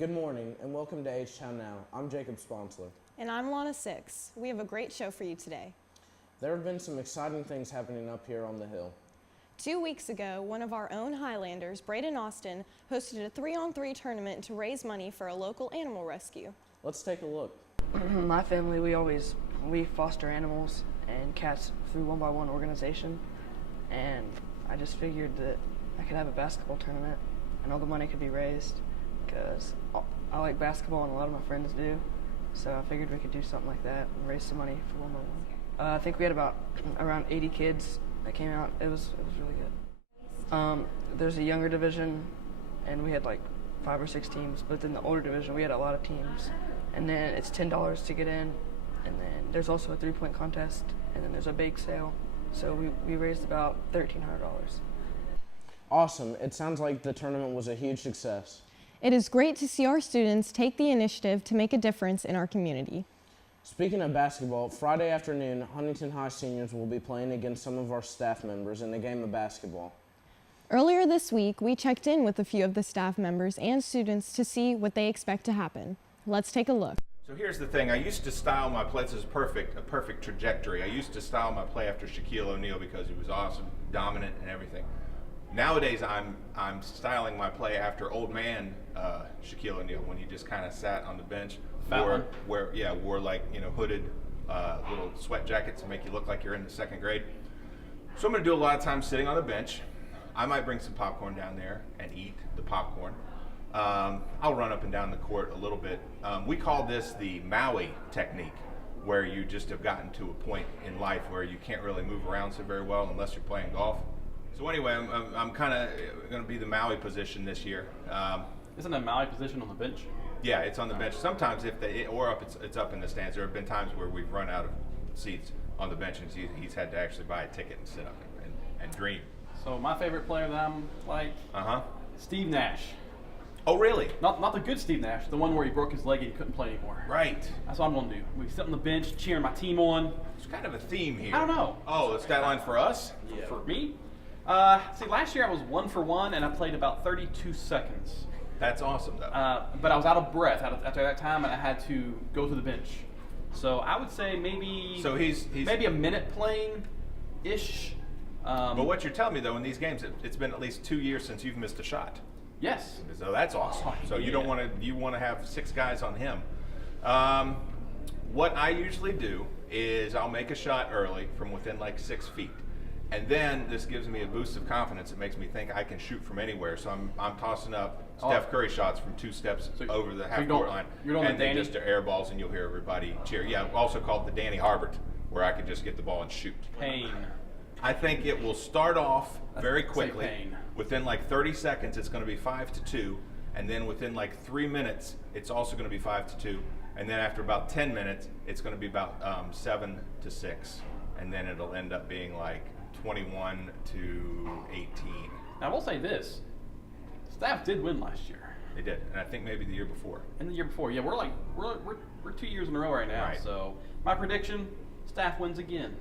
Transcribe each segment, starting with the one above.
Good morning and welcome to H-Town Now. I'm Jacob Sponsler. And I'm Lana Six. We have a great show for you today. There have been some exciting things happening up here on the hill. 2 weeks ago, one of our own Highlanders, Braden Austin, hosted a 3-on-3 tournament to raise money for a local animal rescue. Let's take a look. My family, we foster animals and cats through One by One organization, and I just figured that I could have a basketball tournament and all the money could be raised because I like basketball and a lot of my friends do, so I figured we could do something like that and raise some money for One by One. I think we had around 80 kids that came out. It was really good. There's a younger division, and we had like 5 or 6 teams, but in the older division we had a lot of teams. And then it's $10 to get in, and then there's also a 3-point contest, and then there's a bake sale. So we raised about $1,300. Awesome. It sounds like the tournament was a huge success. It is great to see our students take the initiative to make a difference in our community. Speaking of basketball, Friday afternoon, Huntington High seniors will be playing against some of our staff members in a game of basketball. Earlier this week, we checked in with a few of the staff members and students to see what they expect to happen. Let's take a look. So here's the thing. I used to style my play. This is a perfect trajectory. I used to style my play after Shaquille O'Neal because he was awesome, dominant, and everything. Nowadays, I'm styling my play after old man Shaquille O'Neal when he just kind of sat on the bench, wore like hooded little sweat jackets to make you look like you're in the 2nd grade. So I'm going to do a lot of time sitting on the bench. I might bring some popcorn down there and eat the popcorn. I'll run up and down the court a little bit. We call this the Maui technique, where you just have gotten to a point in life where you can't really move around so very well unless you're playing golf. So anyway, I'm kind of going to be the Maui position this year. Isn't a Maui position on the bench? Yeah, it's on the bench. Sometimes it's up in the stands. There have been times where we've run out of seats on the bench and he's had to actually buy a ticket and sit up and dream. So my favorite player that I'm like, Steve Nash. Oh, really? Not the good Steve Nash, the one where he broke his leg and he couldn't play anymore. Right. That's what I'm going to do. We sit on the bench, cheering my team on. There's kind of a theme here. I don't know. Oh, the stat line for us? Yeah. For me? See, last year I was 1 for 1 and I played about 32 seconds. That's awesome, though. But I was out of breath after that time and I had to go to the bench. So I would say maybe maybe a minute playing-ish. But what you're telling me, though, in these games, it's been at least 2 years since you've missed a shot. Yes. So that's awesome. So you don't want to. You want to have 6 guys on him. What I usually do is I'll make a shot early from within like 6 feet, and then this gives me a boost of confidence. It makes me think I can shoot from anywhere. So I'm tossing up Steph Curry shots from 2 steps over the half-court line, and then just to air balls, and you'll hear everybody cheer. Yeah, also called the Danny Harbert, where I could just get the ball and shoot. Pain. I think it will start off very quickly. Within like 30 seconds, it's going to be 5-2, and then within like 3 minutes, it's also going to be 5-2, and then after about 10 minutes, it's going to be about 7-6, and then it'll end up being like 21-18. Now, I will say this: Staff did win last year. They did, and I think maybe the year before. And the year before, yeah, we're 2 years in a row right now. Right. So my prediction: Staff wins again.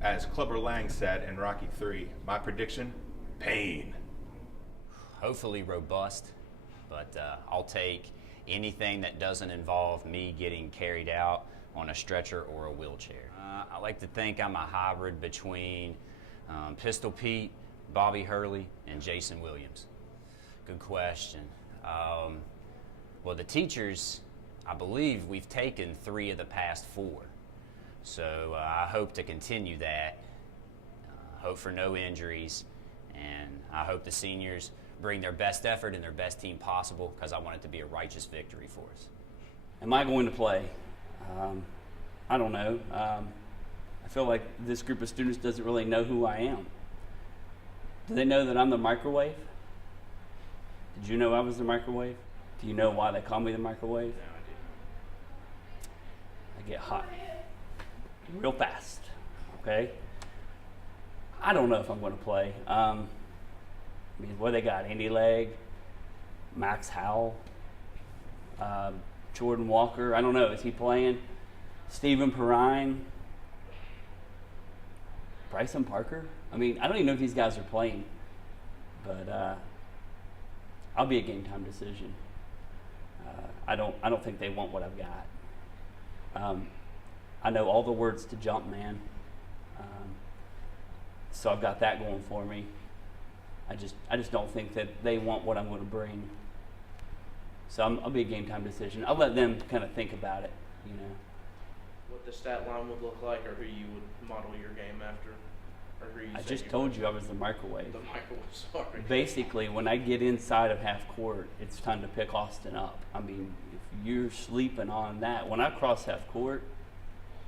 As Clubber Lang said in Rocky 3, my prediction, pain. Hopefully robust, but I'll take anything that doesn't involve me getting carried out on a stretcher or a wheelchair. I like to think I'm a hybrid between Pistol Pete, Bobby Hurley, and Jason Williams. Good question. Well, the teachers, I believe we've taken 3 of the past 4. So I hope to continue that, hope for no injuries, and I hope the seniors bring their best effort and their best team possible because I want it to be a righteous victory for us. Am I going to play? I don't know. I feel like this group of students doesn't really know who I am. Do they know that I'm the microwave? Did you know I was the microwave? Do you know why they call me the microwave? I get hot real fast, okay? I don't know if I'm going to play. I mean, what they got? Andy Legg, Max Howell, Jordan Walker. I don't know. Is he playing? Stephen Perrine, Bryson Parker. I mean, I don't even know if these guys are playing, but I'll be a game time decision. I don't think they want what I've got. I know all the words to Jumpman, so I've got that going for me. I just don't think that they want what I'm going to bring. So I'll be a game time decision. I'll let them kind of think about it, you know. What the stat line would look like, or who you would model your game after, or who you I say just you told you I was the microwave. The microwave, sorry. Basically, when I get inside of half court, it's time to pick Austin up. I mean, if you're sleeping on that, when I cross half court,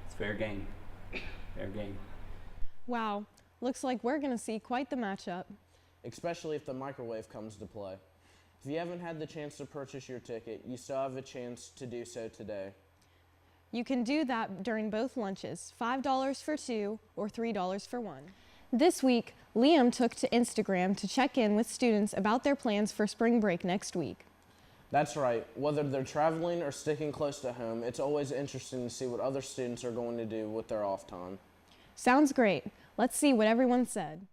it's fair game. Fair game. Wow, looks like we're going to see quite the matchup. Especially if the microwave comes to play. If you haven't had the chance to purchase your ticket, you still have a chance to do so today. You can do that during both lunches, $5 for two or $3 for one. This week, Liam took to Instagram to check in with students about their plans for spring break next week. That's right. Whether they're traveling or sticking close to home, it's always interesting to see what other students are going to do with their off time. Sounds great. Let's see what everyone said.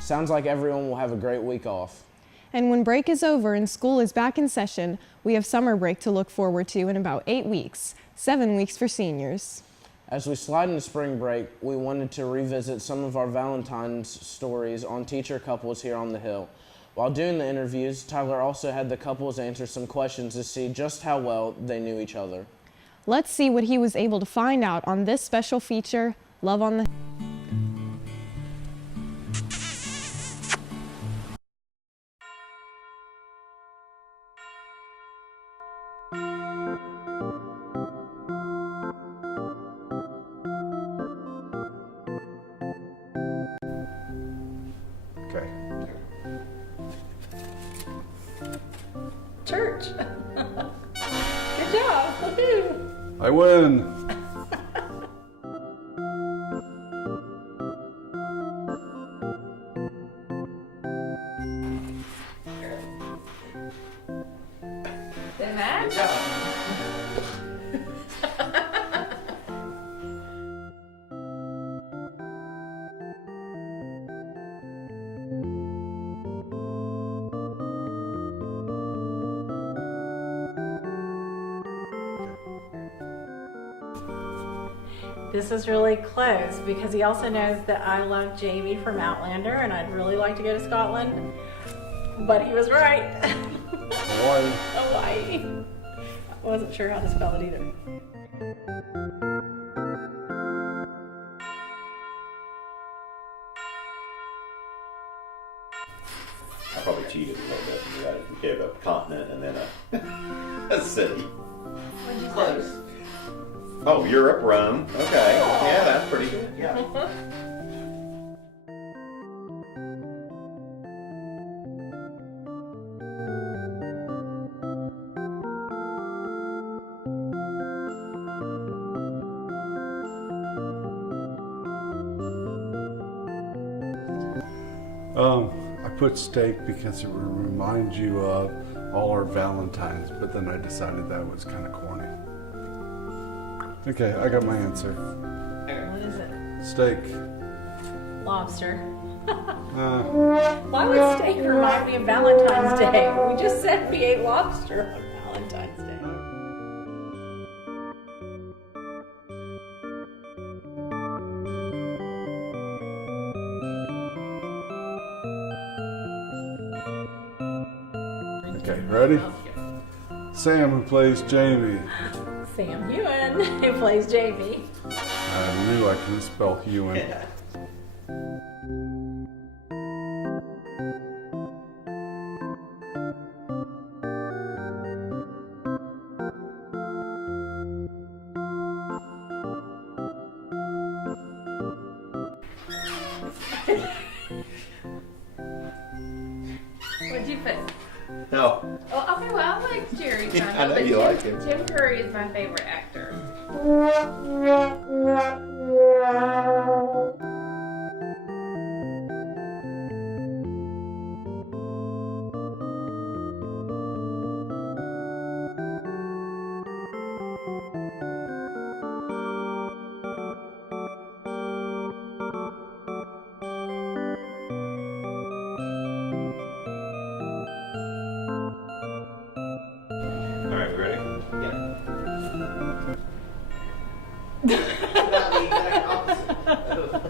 Sounds like everyone will have a great week off. And when break is over and school is back in session, we have summer break to look forward to in about 8 weeks, 7 weeks for seniors. As we slide into spring break, we wanted to revisit some of our Valentine's stories on teacher couples here on the Hill. While doing the interviews, Tyler also had the couples answer some questions to see just how well they knew each other. Let's see what he was able to find out on this special feature, Love on the Okay. Church. Good job. Woohoo. I win. They match. This is really close because he also knows that I love Jamie from Outlander and I'd really like to go to Scotland. But he was right. Hawaii. Hawaii. I wasn't sure how to spell it either. I probably cheated a little bit. We gave a continent and then a city. Close. Oh, Europe, Rome. Okay. Yeah, that's pretty good. Yeah. I put steak because it would remind you of all our Valentines, but then I decided that was kind of corny. Okay, I got my answer. What is it? Steak. Lobster. Why would steak remind me of Valentine's Day? We just said we ate lobster on Valentine's Day. Okay, ready? Sam, who plays Jamie. Sam Hewen, who plays Jamie. I knew I couldn't spell Hewen. What'd you put? No. Oh, okay, well, I like Jerry Seinfeld. I know but you like him. Tim Curry is my favorite actor. All right, ready?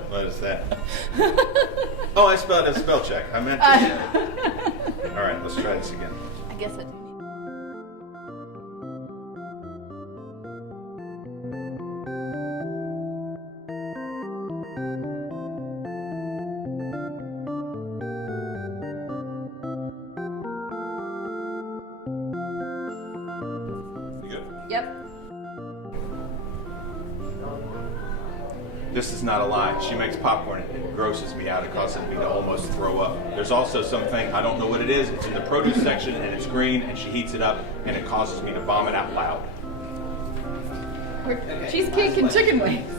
What is that? Oh, I spelled a spell check. I meant to. All right, let's try this again. I guess I do. You good? Yep. This is not a lie. She makes popcorn. It grosses me out. It causes me to almost throw up. There's also something, I don't know what it is. It's in the produce section and it's green and she heats it up and it causes me to vomit out loud. Cheesecake and chicken wings.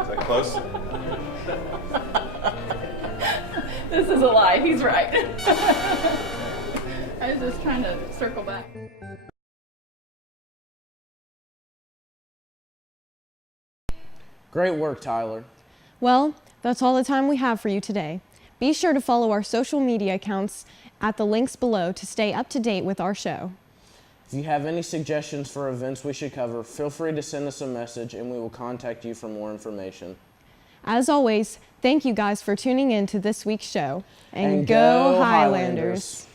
Is that close? This is a lie. He's right. I was just trying to circle back. Great work, Tyler. Well, that's all the time we have for you today. Be sure to follow our social media accounts at the links below to stay up to date with our show. If you have any suggestions for events we should cover, feel free to send us a message and we will contact you for more information. As always, thank you guys for tuning in to this week's show. And go Highlanders!